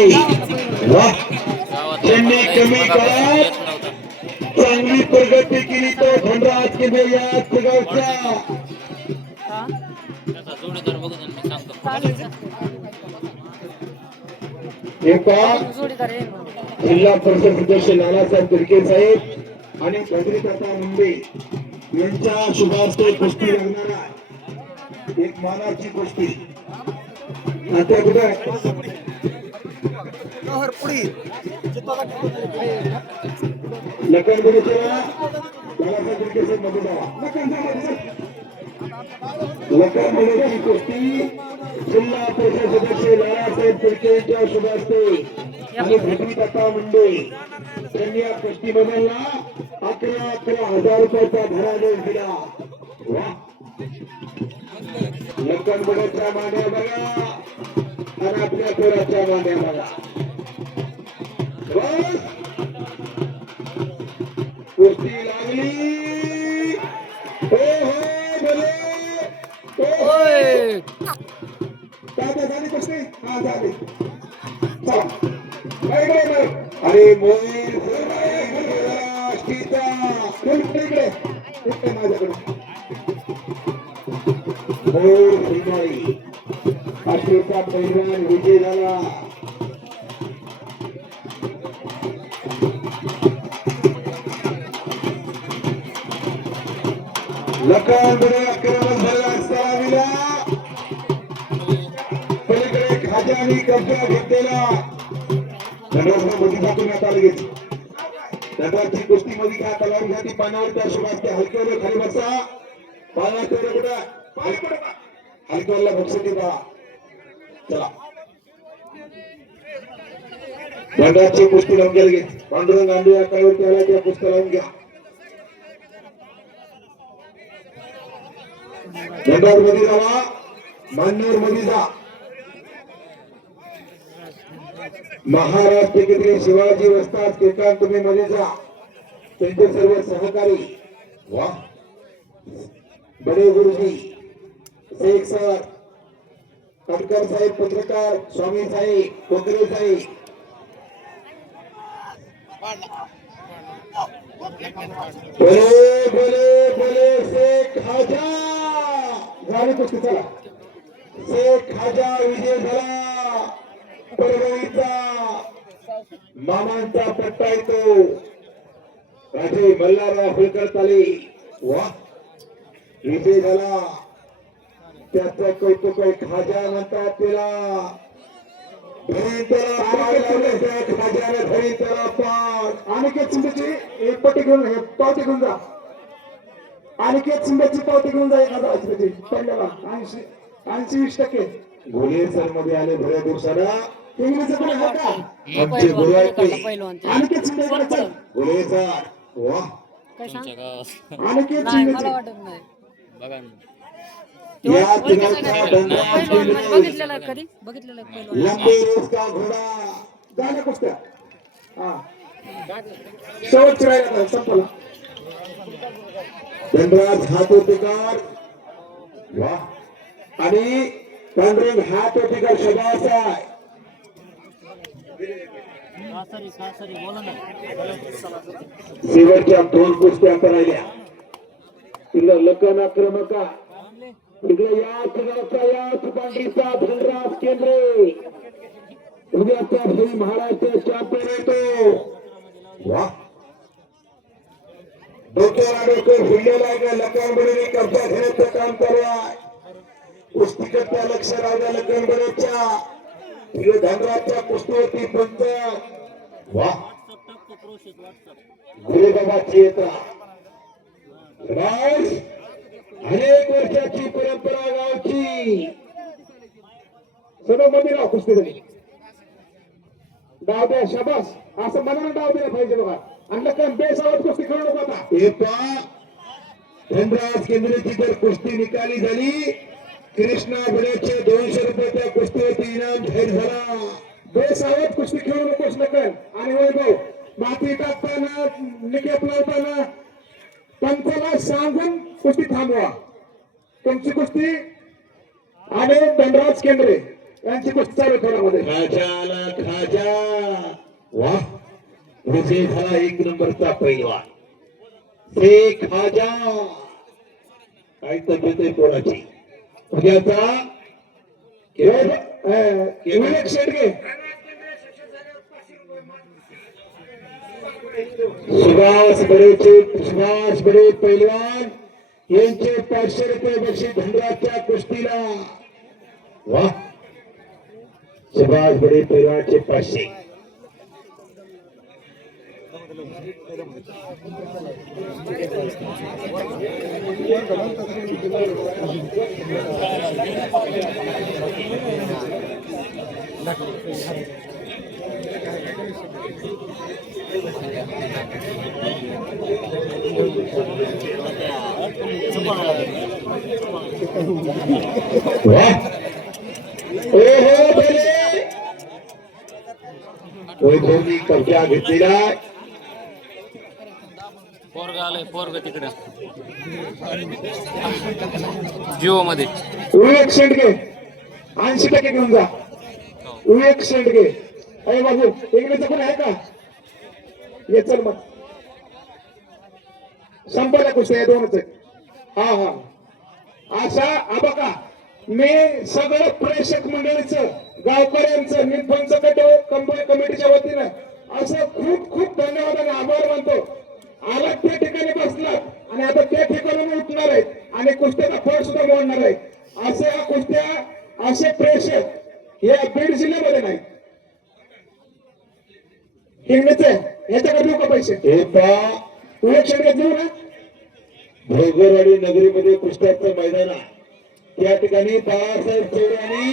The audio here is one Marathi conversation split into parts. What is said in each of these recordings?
वा. त्यांनी कमी काळात चांगली प्रगती केली तो धनराज केंद्र या गावचा जिल्हा परिषद सदस्य नानासाहेब तिरके साहेब आणि भद्रिकाता मुंबई यांच्या शुभास्ते कुस्ती लागणारा एक मानाची कुस्ती आता कुठे आहे? लखन बघितला कुस्ती जिल्हा परिषद सदस्य लालासाहेब तिरके यांच्या शुभास्ते आणि भगवी भद्रिकाता मुंडे त्यांनी या कुस्ती कुस्तीमधला अकरा अकरा हजार रुपयाचा धनादेश दिला वा लक्कन बघायच्या मान्या बघा आणि आपल्या पोराच्या मान्या बघा कुस्ती लागली. हो हो बोले. झाली कुस्ती? झाली. अरे सीता इकडे इकडे. माझ्याकडे. मोर श्रीमाई विजय झाला. लकांकडे आक्रमण झालं असताना पलीकडे खात्या आणि कब्जा घेतलेला. धनराजराव आता लगेच. धनराजची कुस्ती मध्ये घ्या तलाव घ्या ती पानावर त्या शुभास्ते हलक्यावर खाली बसा. पाना तेवढं कुठं हलक्याला बक्ष देता चला. धनराजची कुस्ती लावून घ्या लगेच. पांडुरंग गांधी या काळवरती आला त्या कुस्त्या लावून घ्या. धनराजमध्ये जावा मान्यवर मध्ये जा महाराष्ट्र केंद्रीय शिवाजी वस्ताद एकांत तुम्ही मध्ये जा. त्यांचे सर्व सहकारी वा. बडे गुरुजी शेख सर कटकर साहेब पत्रकार स्वामी साहेब कोकरे साहेब बोले बोले बोले शेख खाजा कुस्ती चला शेख खाजा विजय झाला. परभणीचा मामांचा पट्टा येतो. राजे मल्हारराव होळकर चाले वा. विजय झाला. त्याचं कौतुक खाजा म्हणतात लावले खाजाने धरी त्याला पाय अनिकेत शिंदेची एक पट्टी घेऊन पावती घेऊन जा. अनिकेत शिंदेची पावती घेऊन जा एखादा त्याची पहिल्याला ऐंशी ऐंशी वीस टक्के. घोले सरमध्ये आले भऱ्या दिवसाला इंग्रजी कोणी आहे का? आमचे पहिलवान, गुरु आहेत इकडला ते. पहिलवान ते. अनिकेत शिंदे इकडे चल घोले सर वा. वाटत नाही. बघा. या तिघांचा बघितलेला कधी? बघितलेला लंबे रोज का घोडा हा. शेवटची राहिला आता, हात होतेकार वा. आणि पांडुरंग हात होतेकार शबास आहे शेवटच्या दोन कुस्त्या आता राहिल्या तिला लकन आक्रमका इकडे याच गावचा याच पांढरीचा धनराज केंद्रे. उद्याचा भाई महाराष्ट्र चॅम्पियन येतो वा. डोक्याला डोकं आहे का लकांबडीने कब्जा घेण्याचं काम चालू आहे कुस्तीकडच्या लक्ष राहिल्या लकांबडीच्या तिथे धनराजच्या कुस्तीवरती पंच. वा. गुरुबाबाची येता राज अनेक वर्षाची परंपरा गावची. सर्वमध्ये कुस्ती झाली डाव द्या शाबास. असं मनाला डाव दिला पाहिजे बघा. आणि बेसावत कुस्ती खेळू नको आता. हे पहा. धनराज केंद्राची जर कुस्ती निकाली झाली कृष्णा भिडेचे दोनशे रुपयाच्या कुस्तीवरती इनाम जाहीर झाला. बेसावत कुस्ती खेळू नकोस नकल. आणि वैभव माती टाकताना निकेप लावताना पंचाला सांगून कुस्ती थांबवा. तुमची कुस्ती आणि धनराज केंद्रे यांची कुस्ती चालू थोड्यामध्ये खाजाला खाजा वा विजय झाला एक नंबरचा पैलवान शेख खाजा काय तब्येत आहे पोराची उद्याचा? विवेक शेडगे सुभाष बडेचे सुभाष बडे पैलवान यांचे पाचशे रुपये बक्षीस धनराजच्या कुस्तीला. वा. सुभाष बडे पैलवानचे पाचशे. वा ओ हो भले वैभवनी कब्जा घेतलेला आहे. पोरग आलंय पोरग तिकडं. जिओ मध्ये विवेक शेंडगे ऐंशी टक्के घेऊन जा. विवेक शेंडगे अरे बाबू इकडे कोण आहे का? ये चल मग. संपला कुस्त्या या दोनच आहे हा हा. अशा आबा का मी सगळं प्रेक्षक मंडळीचं गावकऱ्यांचं निपंच कमिटीच्या वतीनं असं खूप खूप धन्यवाद आणि आभार मानतो. आला त्या ठिकाणी बसलात आणि आता त्या ठिकाणी उठणार आहेत. आणि कुस्त्याचा फळ सुद्धा मोडणार आहेत. असे या कुस्त्या असे प्रेक्षक या बीड जिल्ह्यामध्ये नाही. हिंगण्याचे ह्याच्याकडे देऊ का पैसे. हे देऊ ना. भोगरवाडी नगरीमध्ये कुस्त्याचं मैदान आहे. त्या ठिकाणी बाळासाहेब चौराणी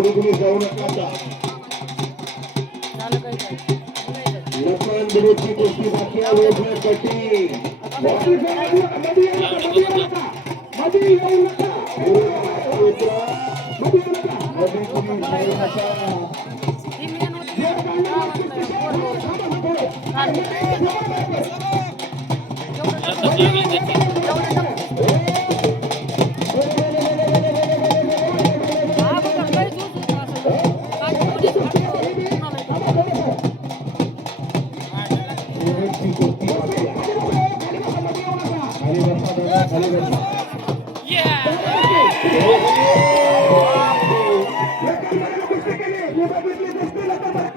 पुढे कुणी जाऊ नका. लपन कुस्ती बाकी आहे वेगळं कटी मध्ये येऊ नका, मध्ये नका, मध्ये नका. मध्ये कुणी जाऊ नका. हे बसा दादा, खाली बसा.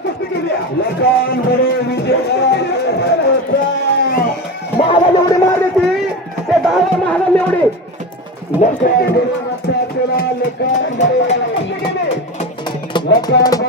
लकान बडे विजय महागाला एवढी मार देते ते दहा महागाला एवढी लकान बडे